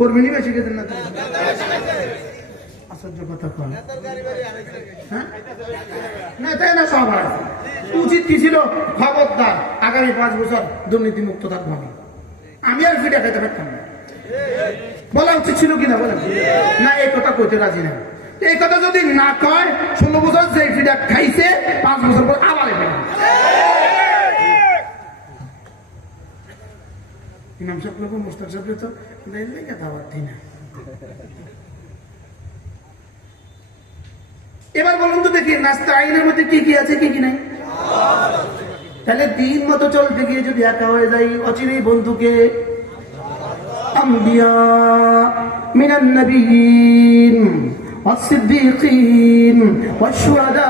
কর্মী বেশি গেছেন না আশ্চর্য কথা কন হ্যাঁ নেতাই না সব আছে উচিত কি ছিল খবরদার আগামী 5 বছর দুর্নীতি মুক্ত থাকবো আমি আর ফিটা খাইতে পারতাম না বলা উচিত ছিল কিনা বলেন না এই কথা কইতে রাজি না এই কথা যদি না কয় 16 বছর যে ফিটা খাইছে 5 বছর পর আবার ইমাম সাহেব লোক মোস্তাক সাহেব তো লেগে দাওয়াত দিই না এবার বলুন তো দেখি নাস্তা আইনের মধ্যে কি কি আছে কি কি নাই তাহলে দিন মতো চলতে গিয়ে যদি একা হয়ে যাই অচিরেই বন্ধুকে আম্বিয়া মিনান নবিয়িন ওয়াস-সিদ্দীকিন ওয়াশ-শুহাদা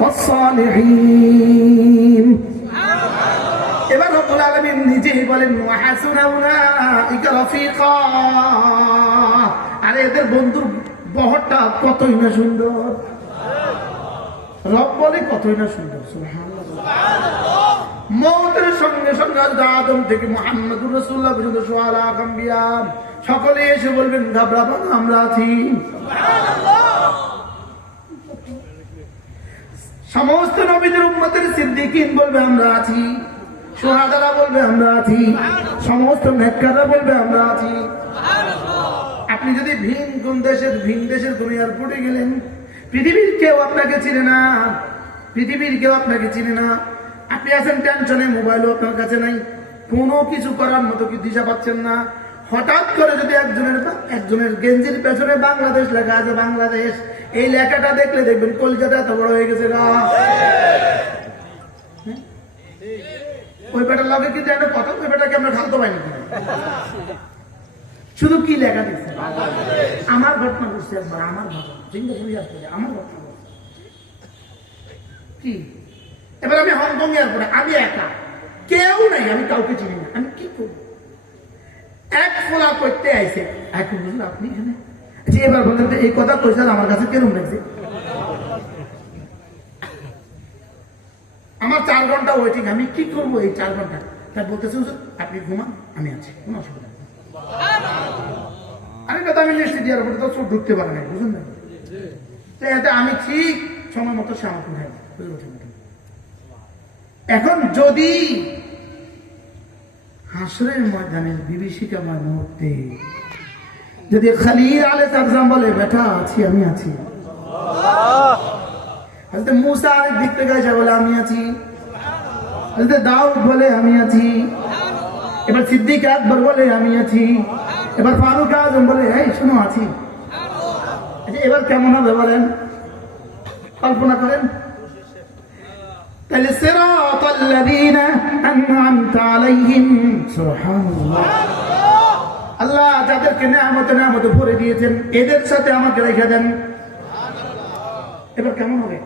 ওয়াস-সালিহিন এবার রব্বুল আলামিন নিজেই বলেন ওয়া হাসুনা উলাইকা রাফিকা আরে এদের বন্ধুর বহরটা কতই না সুন্দর রব বলে কতই না সুন্দর সুবহানাল্লাহ মওতের সঙ্গে সঙ্গে আদম থেকে মুহাম্মদুর রাসূলুল্লাহ পর্যন্ত সুআলা আম্বিয়া সকলে এসে বলবেন ঘাবড়াবো না আমরা আছি সুবহানাল্লাহ সমস্ত নবীদের উম্মতের সিদ্দিকিন বলবে আমরা আছি শুহাদারা বলবে আমরা আছি সমস্ত নেককাররা বলবে আমরা আছি সুবহানাল্লাহ আপনি যদি ভিন দেশের কোন এয়ারপোর্টে গেলেন পৃথিবীর কেউ আপনাকে চিনে না আপনি আছেন টেনশনে মোবাইলও আপনার কাছে নাই কোনো কিছু করার মতো কি দিশা পাচ্ছেন না হঠাৎ করে যদি একজনের গেঞ্জির পেছনে বাংলাদেশ লেখা আছে বাংলাদেশ এই লেখাটা দেখলে দেখবেন কলকাতা এত বড় হয়ে গেছে গা ওই বেটার লাগে কিন্তু একটা কথা ওই বেটাকে আমরা খালতে পাইনি শুধু কি লেখা দিচ্ছে আমার ঘটনা করছে একবার আমার ঘটনা সিঙ্গাপুরে আমার ঘটনা কি এবার আমি হংকং এয়ারপোর্টে আমি একা কেউ নাই আমি কাউকে চিনি না আমি কি করবো এক ফোলা করতে আইসে এখন বুঝলেন আপনি এখানে এবার বলেন তো এই কথা কইসাল আমার কাছে কেরম লাগছে আমার 4 ঘন্টা ওয়েটিং আমি কি করবো এই 4 ঘন্টা তাই বলতেছে আপনি ঘুমান আমি আছি কোনো অসুবিধা নেই আমি কথা আমি নিশ্চিত এয়ারপোর্টে তো চোখ ঢুকতে পারে না বুঝুন না এতে আমি ঠিক সময় মতো সে আমাকে উঠাই এখন যদি হাসরের ময়দানের বিভীষিকাময় মুহূর্তে যদি খলিল আলাইহিস সালাম বলে বেটা আছি আমি আছি হযরত মুসা আলাইহিস দিক থেকে এসে বলে আমি আছি হযরত দাউদ বলে আমি আছি এবার সিদ্দিক আকবর বলে আমি আছি এবার ফারুক আজম বলে এই শুনো আছি আচ্ছা এবার কেমন হবে বলেন কল্পনা করেন তাহলে সিরাতাল্লাযীনা আন'আমতা আলাইহিম সুবহানাল্লাহ আল্লাহ যাদেরকে নিয়ামতে ভরে দিয়েছেন এদের সাথে আমাকে রেখে দেন সুবহানাল্লাহ এবার কেমন হবে